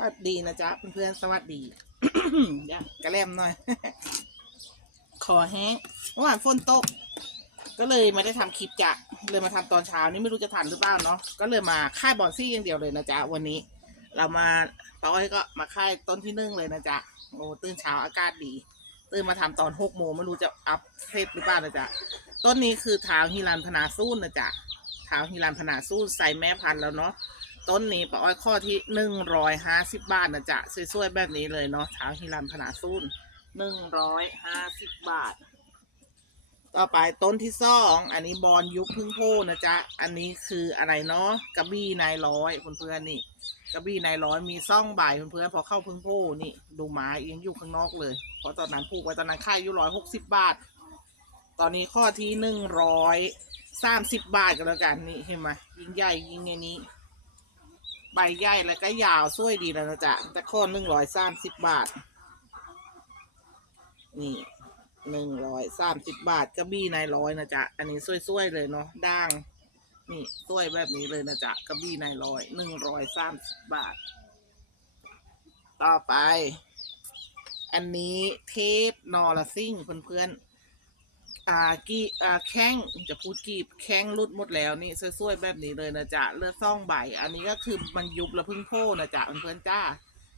วัสดีนะจ๊ะเพื่อนๆสวัสดีเดี๋ยวกระแลมหน่อย ขอแห้งเมื่อวานฝนตก ก็เลยไม่ได้ทำคลิปจ้ะเลยมาทำตอนเช้านี่ไม่รู้จะทันหรือเปล่าเนาะก็เลยมาค่ายบอนซี่อย่างเดียวเลยนะจ๊ะวันนี้ เรามาป้อยก็มาค่ายต้นที่หนึ่งเลยนะจ๊ะโอ้ตื่นเช้าอากาศดี ตื่นมาทำตอนหกโมงไม่รู้จะอัพเทปหรือเปล่านะจ๊ะต้นนี้คือเท้าฮิรันพนาสู้นนะจ๊ะเท้าฮิรันพนาสู้ใส่แม่พันธุ์แล้วเนาะ ต้นนี้ป้าอ้อยข้อที่หนึ่งร้อยห้าสิบบาทนะจ๊ะสวยๆแบบนี้เลยเนาะเท้าฮิรันพนาซูนหนึ่งร้อยห้าสิบบาท ต่อไปต้นที่สองอันนี้บอลยุคพึ่งโพนะจ๊ะ อันนี้คืออะไรเนาะกระบี่นายร้อยเพื่อนๆนี่กระบี่นายร้อยมีซ่องใบ่ายเพื่อนๆพอเข้าพึ่งโพนี่ ดูไม้ยังอยู่ข้างนอกเลยเพราะตอนนั้นผูกไว้ตอนนั้นค่ายอยู่ร้อยหกสิบบาท ตอนนี้ข้อที่หนึ่งร้อยสามสิบบาทกันแล้วกันนี่เห็นไหมยิ่งใหญ่ยิ่งไงนี้ ใบใหญ่แล้วก็ยาวสวยดีแล้วนะจ๊ะต่ข้อหนึ่งร้อยสามสิบบาท นี่หนึ่งร้อยสามสิบบาทกระบี่นายร้อยนะจ๊ะ อันนี้สวยๆเลยเนาะด่างนี่สวยแบบนี้เลยนะจ๊ะกระบี่นายร้อยหนึ่งร้อยสามสิบบาท ต่อไป อันนี้เทปนอร์ซิ่งเพื่อนๆ อ่ากีอ่าแข้งจะพูดกีบแข้งรุดหมดแล้วนี่สวยๆแบบนี้เลยนะจ๊ะเลือดซ่องใบ อันนี้ก็คือมันยุบแล้วพึ่งโพ่นะจ๊ะเพื่อนจ้า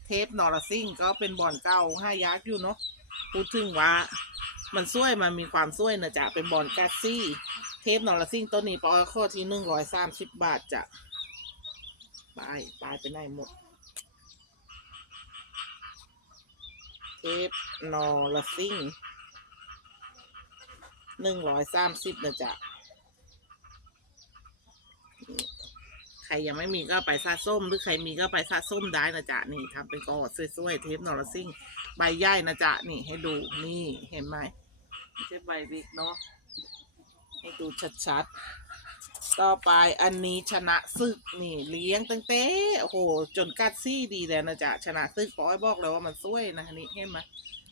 เทปนอร์ซิ่งก็เป็นบอลเก่าห้ายักษ์อยู่เนาะพูดถึงว่า มันสวยมันมีความสวยนะจ๊ะเป็นบอลแกซี่ เทปนอร์ซิ่งต้นนี้ปอข้อที่หนึ่งร้อยสามสิบบาทจ้ะปลายปลายไปไหนหมดเทปนอร์ซิ่ง หนึ่งร้อยสามสิบนะจ๊ะใครยังไม่มีก็ไปซาส้ม หรือใครมีก็ไปซาส้มได้นะจ๊ะนี่ทำเป็นกอดสวยๆเทปนอร์ซิ่งใบใหญ่นะจ๊ะนี่ให้ดูนี่เห็นไหมไม่ใช่ใบบิ๊กเนาะให้ดูชัดๆ ต่อไปอันนี้ชนะซึกนี่เลี้ยงตั้งแต่โอ้โห จนกัดซี่ดีแล้วนะจ๊ะชนะซึกปอยบอกเลยว่ามันสวยนะนี่เห็นไหม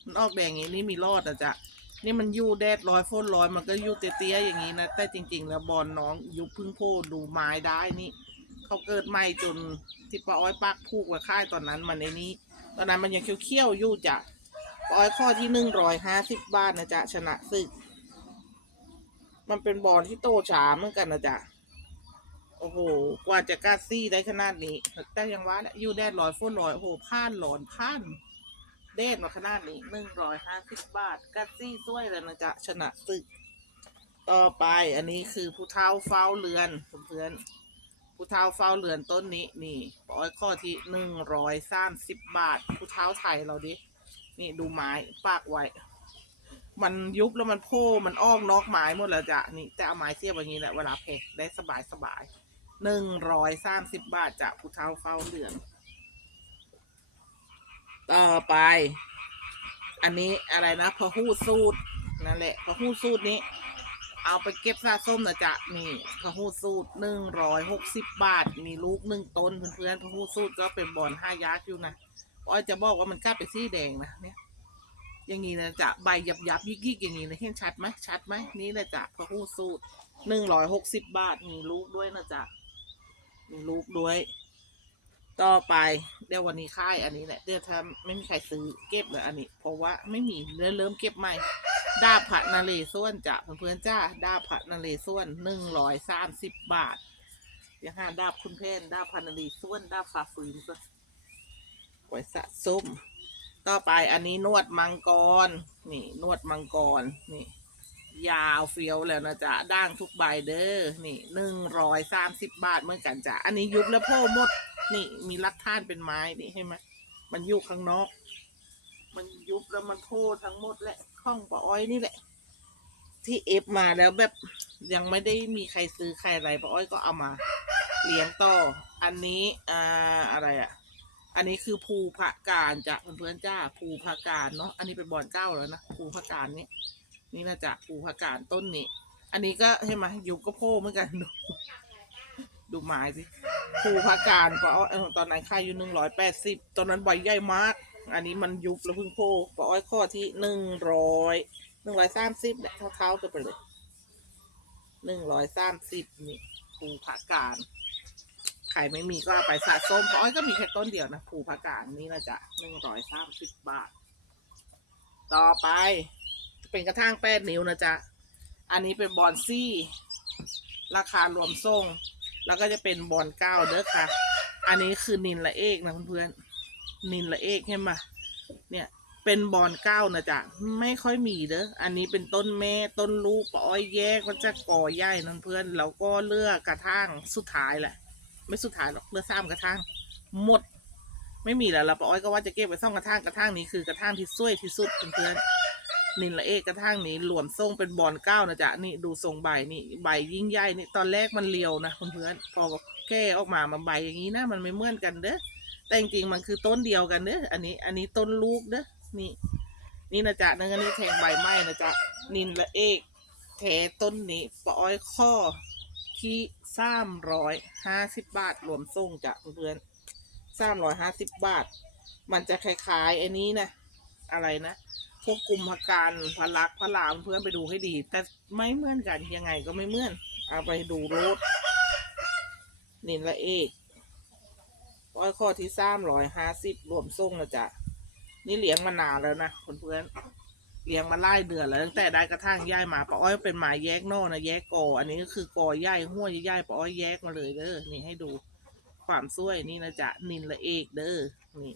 มันออกแดงอย่างนี้นี่มีรอดนะจ๊ะ นี่มันยู่แดดร้อยฝนร้อยมันก็ยู่เตี้ยๆอย่างนี้นะ แต่จริง ๆ แล้วบอลน้องยุบพึ่งโพดูไม้ได้นี่ เขาเกิดใหม่จนที่ป้าอ้อยปักผูกไว้ค่ายตอนนั้นมันในนี้ ตอนนั้นมันยังเขี้ยวๆยู่จ้ะป้าอ้อยข้อที่หนึ่งร้อยห้าสิบบาทนะจ๊ะชนะศึก มันเป็นบอลที่โตช้าเหมือนกันนะจ๊ะโอ้โห กว่าจะกล้าซี่ได้ขนาดนี้ แต่ยังว่าเนี่ยอยู่แดดร้อยฝนร้อยโอ้โหผ่านหลอนผ่าน เดทมาขนาดนี้หนึ่งร้อยห้าสิบบาทกัดซี่ซ้วยแล้วนะจ๊ะชนะศึก ต่อไปอันนี้คือผู้เท้าเฝ้าเรือนเพื่อนผู้เท้าเฝ้าเรือนต้นนี้นี่ปอยข้อที่หนึ่งร้อยสามสิบบาทผู้เท้าไทยเราดิ นี่ดูไม้ปากไว้ มันยุบแล้วมันโพ่มันอ้อมนอกไม้หมดแล้วจ้ะนี่จะเอาไม้เสียบอย่างนี้แหละเวลาเพกได้สบายสบายหนึ่งร้อยสามสิบบาทจ้ะผู้เท้าเฝ้าเรือน ต่อไป อันนี้อะไรนะพะฮู้สูตรนั่นแหละพะฮู้สูตรนี้ เอาไปเก็บสะส้มนะจ๊ะนี่พะฮู้สูตรหนึ่งร้อยหกสิบบาท มีลูกหนึ่งต้นเพื่อนๆพะฮู้สูตรก็เป็นบอลห้ายักษ์อยู่นะอ้อยจะบอกว่ามันกล้าไปนสีแดงนะเนี่ยอย่างนี้นะจ๊ะใบหยับยับยิกยิกอย่างนี้นะเห็นชัดไหมชัดไหมนี่แหละจ๊ะพระฮู้สูตรหนึ่งร้อยหกสิบบาทมีลูกด้วยนะจ๊ะมีลูกด้วย ต่อไปเดี๋ยววันนี้ค่ายอันนี้แหละเดี๋ยวถ้าไม่มีใครซื้อเก็บเลยอันนี้ เพราะว่าไม่มีเริ่มเริ่มเก็บใหม่ดาบผัดนาเลส่วนจ้ะเพื่อนๆจ้าดาบผัดนาเลส่วนหนึ่งร้อยสามสิบบาทเดี๋ยวหาดาบคุณเพนดาบพันนาเลส่วนดาบฝาฟืนก็ไว้สะสมต่อไปอันนี้นวดมังกร นี่ นวดมังกร นี่ ยาวเฟี้ยวแล้วนะจ๊ะด่างทุกใบเด้อนี่หนึ่งร้อยสามสิบบาทเหมือนกันจ้ะอันนี้ยุบแล้วพ่อหมด นี่มีลักท่านเป็นไม้นี่ใช่ไหมมันยู่ข้างนอก มันยุบแล้วมันโพ่ทั้งหมดแหละข้องปะอ้อยนี่แหละ ที่เอฟมาแล้วแบบยังไม่ได้มีใครซื้อใครอะไรปะอ้อยก็เอามา เลี้ยงต่อ อันนี้อ่าอะไรอะ อันนี้คือภูพระการจ้ะเพื่อนๆจ้าภูพระการเนาะอันนี้เป็นบอนเก้าแล้วนะภูพระการนี่นี่นะจ๊ะภูพระการต้นนี้ อันนี้ก็ใช่ไหมยุบก็โพเหมือนกันดู ดูไม้สิภูพาการปออ้อยตอนนั้นค่ายอยู่หนึ่งร้อยแปดสิบตอนนั้นใบใหญ่มาก อันนี้มันยุบแล้วพึ่งโพปออ้อยข้อที่หนึ่งร้อยหนึ่งร้อยสามสิบเนี่ยเท้าๆกันไปเลยหนึ่งร้อยสามสิบนี่ภูพาการใครไม่มีก็เอาไปสะสมเพราะอ้อยก็มีแค่ต้นเดียวนะผูผักกาดนี้นะจ๊ะหนึ่งร้อยสามสิบบาท ต่อไป เป็นกระทั่งแปดนิ้วนะจ๊ะอันนี้เป็นบอนซี่ ราคารวมส่ง แล้วก็จะเป็นบอลเก้าเด้อค่ะ อันนี้คือนินละเอกนะเพื่อนๆนินละเอกเห็นไหมเนี่ยเป็นบอลเก้านะจ๊ะไม่ค่อยมีเด้ออันนี้เป็นต้นแม่ต้นลูกปอ้อยแยกมันจะก่อใหญ่นั่นเพื่อนแล้วก็เลือกกระทั่งสุดท้ายแหละ ไม่สุดท้ายหรอกเลือกสามกระทั่งหมด ไม่มีแล้วเราปอ้อยก็ว่าจะเก็บไว้ซ่องกระทั่งกระทั่งนี้คือกระทั่งที่สวยที่สุดเพื่อนๆ นินละเอกกระทั่งนี้หลวมทรงเป็นบอลเก้านะจ๊ะนี่ดูทรงใบนี่ใบยิ่งใหญ่นี่ตอนแรกมันเรียวนะเพื่อนๆพอแก้ออกมามันใบอย่างนี้นะ มันไม่เหมือนกันเด้อแต่จริงๆมันคือต้นเดียวกันเด้ออันนี้อันนี้ต้นลูกเด้อนี่ นี่นะจ๊ะนั่นอันนี้แทงใบไม้นะจ๊ะนินละเอกแท้ต้นนี้ปอ้อยข้อที่สามร้อยห้าสิบบาทรวมส่งจ้ะเพื่อนสามร้อยห้าสิบบาท มันจะคล้ายๆไอ้นี้นะอะไรนะ พวกกลุ่มพการพลักพลามเพื่อนไปดูให้ดี แต่ไม่เหมือนกันยังไงก็ไม่เหมือนเอาไปดูรถนินละเอกร้อยข้อที่สามร้อยห้าสิบรวมส่งนะจ๊ะนี่เลี้ยงมานานแล้วนะคนเพื่อนเลี้ยงมาไล่เดือนแล้วตั้งแต่ได้กระทั่งย่ายมาป้าอ้อยเป็นหมาแยกนอกนะแยกกออันนี้ก็คือกอย่ายหัวย่ายป้าอ้อยแยกมาเลยเด้อนี่ให้ดูความสวยนี่นะจ๊ะนินละเอกเด้อนี่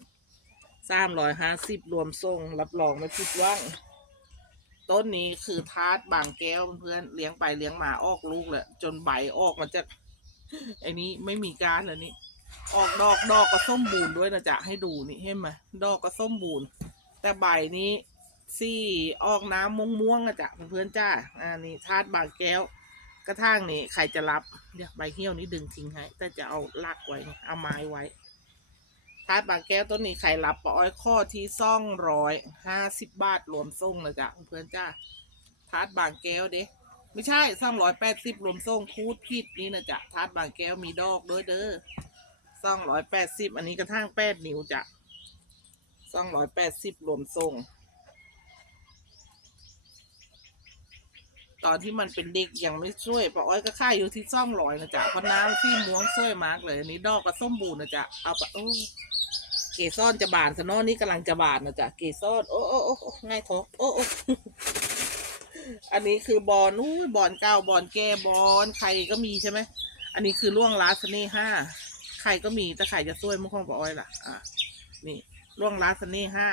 สามร้อยห้าสิบรวมส่งรับรองไม่ผิดหว่างต้นนี้คือทาร์ตบางแก้วเพื่อนๆเลี้ยงไปเลี้ยงมาออกลูกแหละจนใบออกมันจะไอ้นี้ไม่มีการแล้วนี่ออกดอกดอกก็ส้มบูนด้วยนะจ๊ะให้ดูนี่เห็นไหมดอกก็ส้มบูนแต่ใบนี้ซี่ออกน้ำม่วงม่วงๆอะจ๊ะเพื่อนจ้าอ่านี่ทาดบางแก้ว กระทั่งนี่ใครจะรับเดี๋ยวใบเหี้ยวนี้ดึงทิ้งให้แต่จะเอาลากไว้เอาไม้ไว้ ทาดบางแก้วต้นนี้ใครรับปออ้อยข้อที่ซ่องร้อยห้าสิบบาทรวมส่งนะจ๊ะเพื่อนจ้าทาดบางแก้วเด้ไม่ใช่ซ่องร้อยแปดสิบรวมส่งพูดผิดนี่นะจ๊ะทาดบางแก้วมีดอกด้วยเด้อสองร้อยแปดสิบอันนี้กระทั่งแปดนิ้วจ้ะสองร้อยแปดสิบรวมทรงตอนที่มันเป็นเด็กยังไม่ช่วยป้าอ้อยก็ค่ายอยู่ที่ซ่องร้อยนะจ๊ะเพราะน้ำที่ม้วงช่วยมากเลยอันนี้ดอกก็ส้มบูรณ์นะจ๊ะเอาไปโอ้ กซ่อนจะบานซะนอนี่กำลังจะบานนะจ๊ะเกซ่อนโอ้โอ้โอ้ง่ายท้องโอ้โอ้อันนี้คือบอลนู้บอลเก้าบอลแก้บอลใครก็มีใช่ไหมอันนี้คือล่วงลาสเน่ห้าไข่ก็มีแต่ไข่จะช่วยมุกของปออ้อยล่ะ อะนี่ล่วงลาสเน่ห้า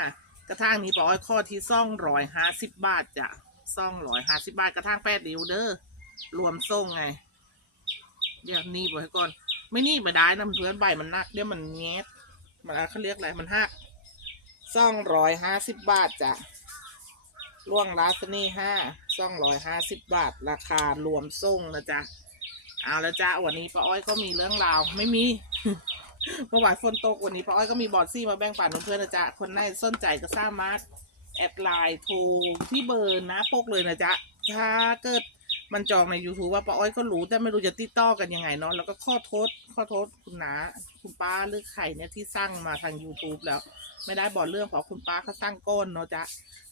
กระทั่งนี้ปออ้อยข้อที่ซ่องร้อยห้าสิบบาทจ้ะซ่องร้อยห้าสิบบาทกระทั่งแปดเดียวเด้อรวมส่งไง เดี๋ยวนี่ไว้ก่อน ไม่นี่มาได้นะเพื่อนใบมันนักเดี๋ยวมันแงด มันอะไรเขาเรียกอะไรมันหักซ่องร้อยห้าสิบบาทจ้ะล่วงลาสเน่ห้าซองร้อยห้าสิบบาท ราคารวมส่งนะจ๊ะเอาแล้วจ้าวันนี้ป้าอ้อยก็มีเรื่องราวไม่มีเมื่อวานฝนตกวันนี้ป้าอ้อยก็มีบอดซี่มาแบ่งปันเพื่อนนะจ๊ะคนไหนสนใจก็สามารถแอดไลน์โทรที่เบอร์นะปกเลยนะจ๊ะถ้าเกิด มันจองใน YouTube ว่าป้าอ้อยก็รู้แต่ไม่รู้จะติดต่อกันยังไงเนาะแล้วก็ข้อโทษข้อโทษคุณนาคุณป้าหรือใครเนี่ยที่สร้างมาทาง YouTube แล้ว ไม่ได้บอกเรื่องเพราะคุณป้าเขาสร้างก้นเนาะจ๊ะ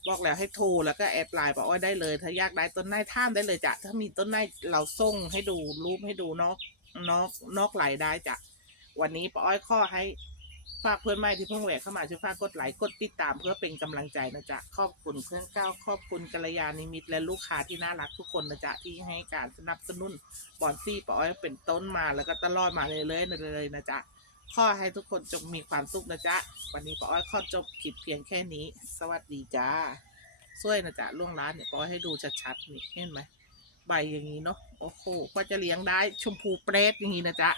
บอกแล้วให้โทรแล้วก็แอดไลน์ป้าอ้อยได้เลย ถ้าอยากได้ต้นไม้ท่ามได้เลยจ้ะถ้ามีต้นไม้เราส่งให้ดูรูปให้ดูนาะนอกนอกไหลได้จ้ะวันนี้ป้าอ้อยข้อให้ ฝากเพื่อนใหม่ที่เพิ่งแหวกเข้ามาช่วยฝากกดไลค์กดติดตามเพื่อเป็นกำลังใจนะจ๊ะขอบคุณเพื่อนเก้าขอบคุณกัลยาณิมิตและลูกค้าที่น่ารักทุกคนนะจ๊ะที่ให้การสนับสนุนบอนซี่ปอ้อยเป็นต้นมาแล้วก็ตลอดมาเลยเลยๆเลยนะจ๊ะขอให้ทุกคนจงมีความสุขนะจ๊ะวันนี้ปอ้อยขอจบคลิปเพียงแค่นี้ สวัสดีจ้าช่วยนะจ๊ะล่วงร้านเนี่ยป้าอ้อยให้ดูชัดๆนี่เห็นไหมใบอย่างนี้เนาะโอ้โหกว่าจะเลี้ยงได้ชมพูเปรตอย่างนี้นะจ๊ะ